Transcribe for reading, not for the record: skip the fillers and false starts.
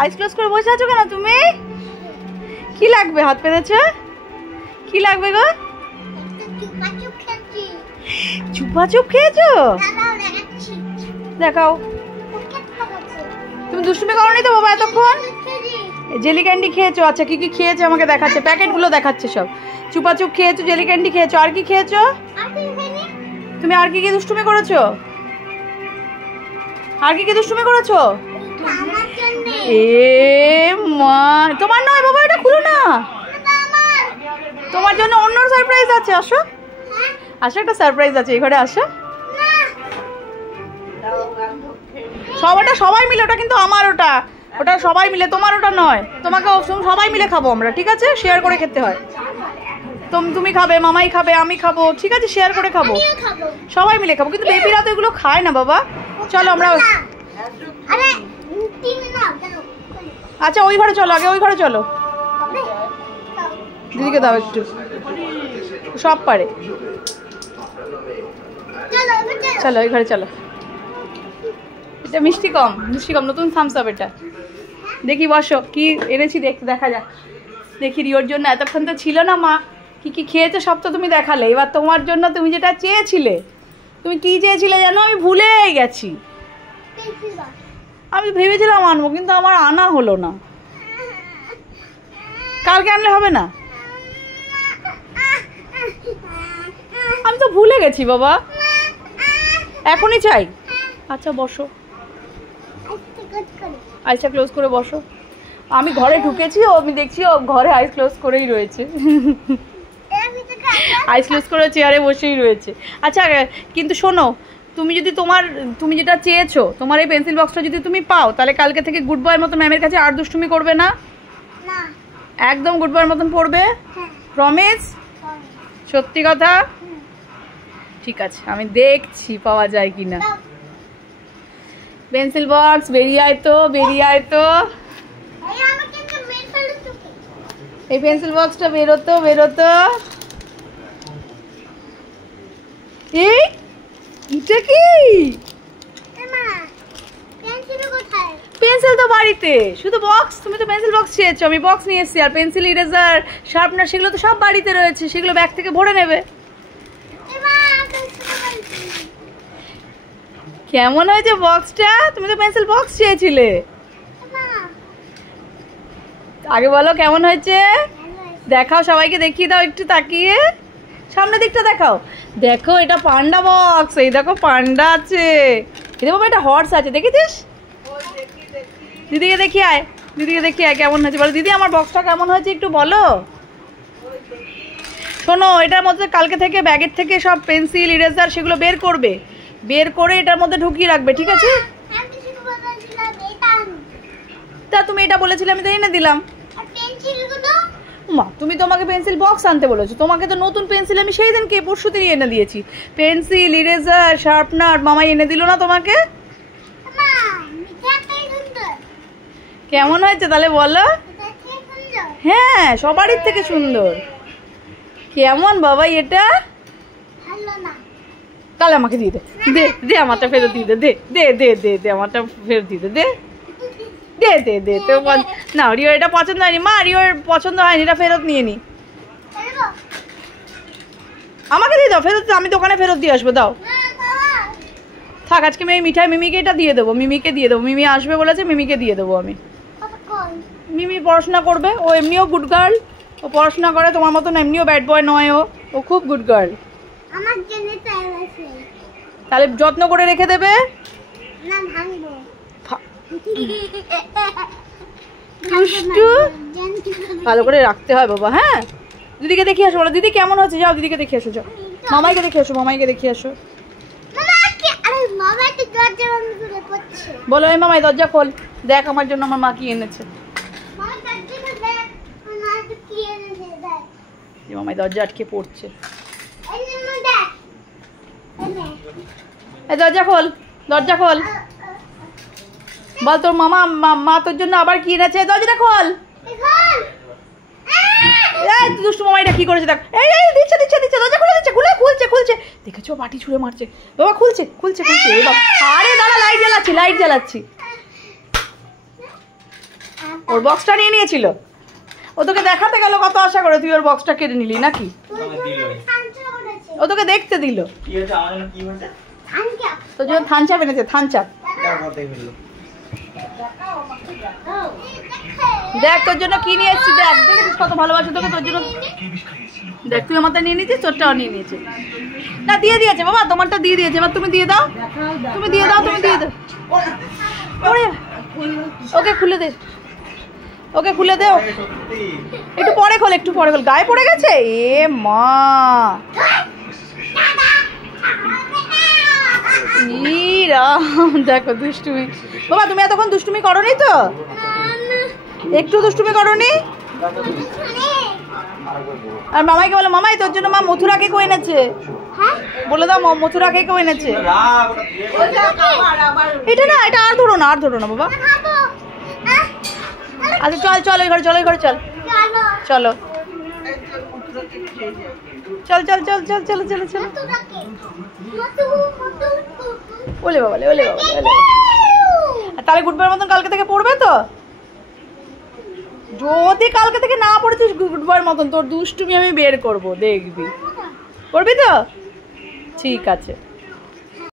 আইস close করে বসে আছো কেন তুমি? কি লাগবে? হাত পেতেছো? কি লাগবে গো? চুপা চুপ খেয়েছো? দেখাও। তুমি দুষ্টুমি করোনি তো বাবা এতক্ষণ? জেলি ক্যান্ডি খেয়েছো? আচ্ছা কি কি খেয়েছো আমাকে দেখাচ্ছে, প্যাকেটগুলো দেখাচ্ছে সব। চুপা চুপ খেয়েছো, জেলি ক্যান্ডি খেয়েছো, আর কি খেয়েছো? তুমি আর কি কি দুষ্টুমি করেছো? আর কি কি দুষ্টুমি করেছো? এ মা, তোমার নয় বাবা, এটা খুলো না। তোমার জন্য অন্য সারপ্রাইজ আছে, আসো আসো, একটা সারপ্রাইজ আছে, এই ঘরে আসো। সবাইটা সবাই মিলে, ওটা কিন্তু আমার, ওটা ওটা সবাই মিলে, তোমার ওটা নয়। তোমাকে সবাই মিলে খাবো আমরা, ঠিক আছে? শেয়ার করে খেতে হয়। তুমি খাবে, মামাই খাবে, আমি খাবো, ঠিক আছে? শেয়ার করে খাবো, সবাই মিলে খাবো। কিন্তু বেবিরা তো এগুলো খায় না বাবা। চলো আমরা, আচ্ছা ওই ঘরে চলো, আগে ওই ঘরে চলো। দিদিকে দাও একটু, সব পারে। চলো ওই ঘরে চলো। এটা মিষ্টি কম, মিষ্টি কম, নতুন থামস আপ এটা। দেখি বসো, কি এনেছি দেখা যাক। দেখি রিওর জন্য, এতক্ষণ তো ছিল না মা, কি কি খেয়েছে সব তো তুমি দেখালে। এবার তোমার জন্য তুমি যেটা চেয়েছিলে, তুমি কি চেয়েছিলে জানো? আমি ভুলেই গেছি। আমি ভেবেছিলাম আনবো, কিন্তু আমার আনা হলো না। কালকে আনলে হবে না? আমি তো ভুলে গেছি বাবা, এখনই চাই। আচ্ছা বসো, আইসটা ক্লোজ করে বসো। আমি ঘরে ঢুকেছি, আমি দেখছি ও ঘরে আইস ক্লোজ করেই রয়েছে। আইস ক্লোজ করে চেয়ারে বসেই রয়েছে। আচ্ছা কিন্তু শোনো, তুমি যেটা চেয়েছো, তোমার এই পেন্সিল বক্সটা যদি তুমি পাও, তাহলে কালকে থেকে গুড বয়ের মতো ম্যামের কাছে আর দুষ্টুমি করবে না? একদম গুড বয়ের মতন পড়বে? প্রমিস? সত্যি কথা? ঠিক আছে, আমি দেখছি পাওয়া যায় কিনা। পেন্সিল বক্স বেরিয়ে আয় তো, বেরিয়ে আয় তো। এই পেন্সিল বক্সটা বেরোতো, বেরোতো। এই এটা কি? পেন্সিল তো বাড়িতে, শুধু বক্স। তুমি তো পেন্সিল বক্স চেয়েছো, আমি বক্স নিয়ে এসেছি। আর পেন্সিল, ইরেজার, শার্পনার, সেগুলো তো সব বাড়িতে রয়েছে, সেগুলো ব্যাগ থেকে ভরে নেবে। কেমন হয়েছে বক্সটা? তুমি তো পেন্সিল বক্স চেয়েছিলে। আগে বলো কেমন হয়েছে, দেখাও, সবাইকে দেখিয়ে দাও একটু তাকিয়ে। সামনের দিকটা দেখাও। দেখো এটা পান্ডা বক্স, এই দেখো পান্ডা আছে। এই বাবা এটা হর্স আছে, দেখেছিস? দিদিকে দেখি আয়, দিদিকে দেখি আয়, কেমন হয়েছে বলো। দিদি আমার বক্সটা কেমন হয়েছে একটু বলো। শোনো, এটার মধ্যে কালকে থেকে ব্যাগের থেকে সব পেন্সিল, ইরেজার সেগুলো বের করবে, বের করে এটার মধ্যে ঢুকিয়ে রাখবে, ঠিক আছে? তা তুমি এটা বলেছিলে, আমি তো এনে দিলাম। মা, তুমি তো আমাকে পেন্সিল বক্স আনতে বলেছো। তোমাকে তো নতুন পেন্সিল আমি সেই দিনকে পরশু দিনই এনে দিয়েছি। পেন্সিল, ইরেজার, শার্পনার মামাই এনে দিল না তোমাকে? কেমন হয়েছে তাহলে বলো? হ্যাঁ, সবারই থেকে সুন্দর। কেমন বাবা এটা? তাহলে আমাকে দিয়ে দে, দে দে, আমারটা ফেরত দিয়ে দে, দে দে দে দে দে, আমারটা ফেরত দিয়ে দে, দে দে দে দে। তো না, রিও এটা পছন্দ হয়নি মা, রিওর পছন্দ হয়নি, এটা ফেরত নিয়ে নি। আমাকে দিয়ে দাও, ফেরত আমি দোকানে ফেরত দিয়ে আসবো। দাও থাক, আজকে আমি মিঠাই মিমিকে এটা দিয়ে দেবো, মিমিকে দিয়ে দেবো। মিমি আসবে বলেছে, মিমিকে দিয়ে দেবো আমি। মিমি পড়াশোনা করবে, ও এমনিও গুড গার্ল, ও পড়াশোনা করে, তোমার মতন এমনিও ব্যাড বয় নয়, ও খুব গুড গার্ল। তাহলে যত্ন করে রেখে দেবে। ভালো করে রাখতে হয় বাবা। হ্যাঁ, দিদিকে দেখে আসো, বলো দিদি কেমন হচ্ছে। যাও দিদিকে দেখে আসো, যাও মামাইকে দেখে আসো, মামাইকে দেখে আসো। বলো এই মামাই দরজা খোল, দেখ আমার জন্য আমার মা কি এনেছে। মামাই দরজা আটকে পড়ছে। এই দরজা খোল, দরজা খোল। বল তোর মা তোর জন্য আবার কি এনেছে, দরজাটা খোল। দুষ্টু মামাইটা কি করেছে দেখ। এই দিচ্ছে দিচ্ছে দিচ্ছে, দরজা খুলে দিচ্ছে, খুলছে খুলছে। দেখেছো বাটি ছুঁড়ে মারছে বাবা। খুলছে খুলছে খুলছে। আরে দাঁড়া, লাইট জ্বালাচ্ছি, লাইট জ্বালাচ্ছি। ওর বক্সটা নিয়ে নিয়েছিল। ও তোকে দেখাতে গেল কত আশা করে, তুই ওর বক্সটা কেড়ে নিলি নাকি? ও তোকে দেখতে দিল। তোর জন্য থানচাপ এনেছে, থানচাপ। দেখ তোর জন্য কি নিয়ে এসেছি, দেখ দেখেছিস কত ভালোবাসে তোকে, তোর জন্য। দেখ তুই আমারটা নিয়ে নিয়েছিস, তোরটাও নিয়ে নিয়েছে। না দিয়ে দিয়েছে বাবা, তোমারটা দিয়ে দিয়েছে, এবার তুমি দিয়ে দাও, তুমি দিয়ে দাও, তুমি দিয়ে দাও। ওকে খুলে দে, ওকে খুলে দে, একটু পরে খোল, একটু পরে খোল। গায়ে পড়ে গেছে, এ মা, দেখো দুষ্টুমি। বাবা তুমি এতক্ষণ দুষ্টুমি করনি তো? একটু দুষ্টুমি করনি? আর মামাইকে বলো, মামাই তোর জন্য মা মথুরা কেক এনেছে। বলে দাও মথুরা কেক এনেছে। এটা না, এটা আর ধরো না, আর ধরো না বাবা। আচ্ছা চল চল, এই ঘরে চল, এই ঘরে চল, চলো চল চল চল চল চলো চলো চলো। ওলে বাবা, ওলে বাবা, তাহলে গুডবার মতন কালকে থেকে পড়বে তো? যদি কালকে থেকে না পড়েছিস গুডবার মতন, তোর দুষ্টুমি আমি বের করবো, দেখবি। করবি তো? ঠিক আছে।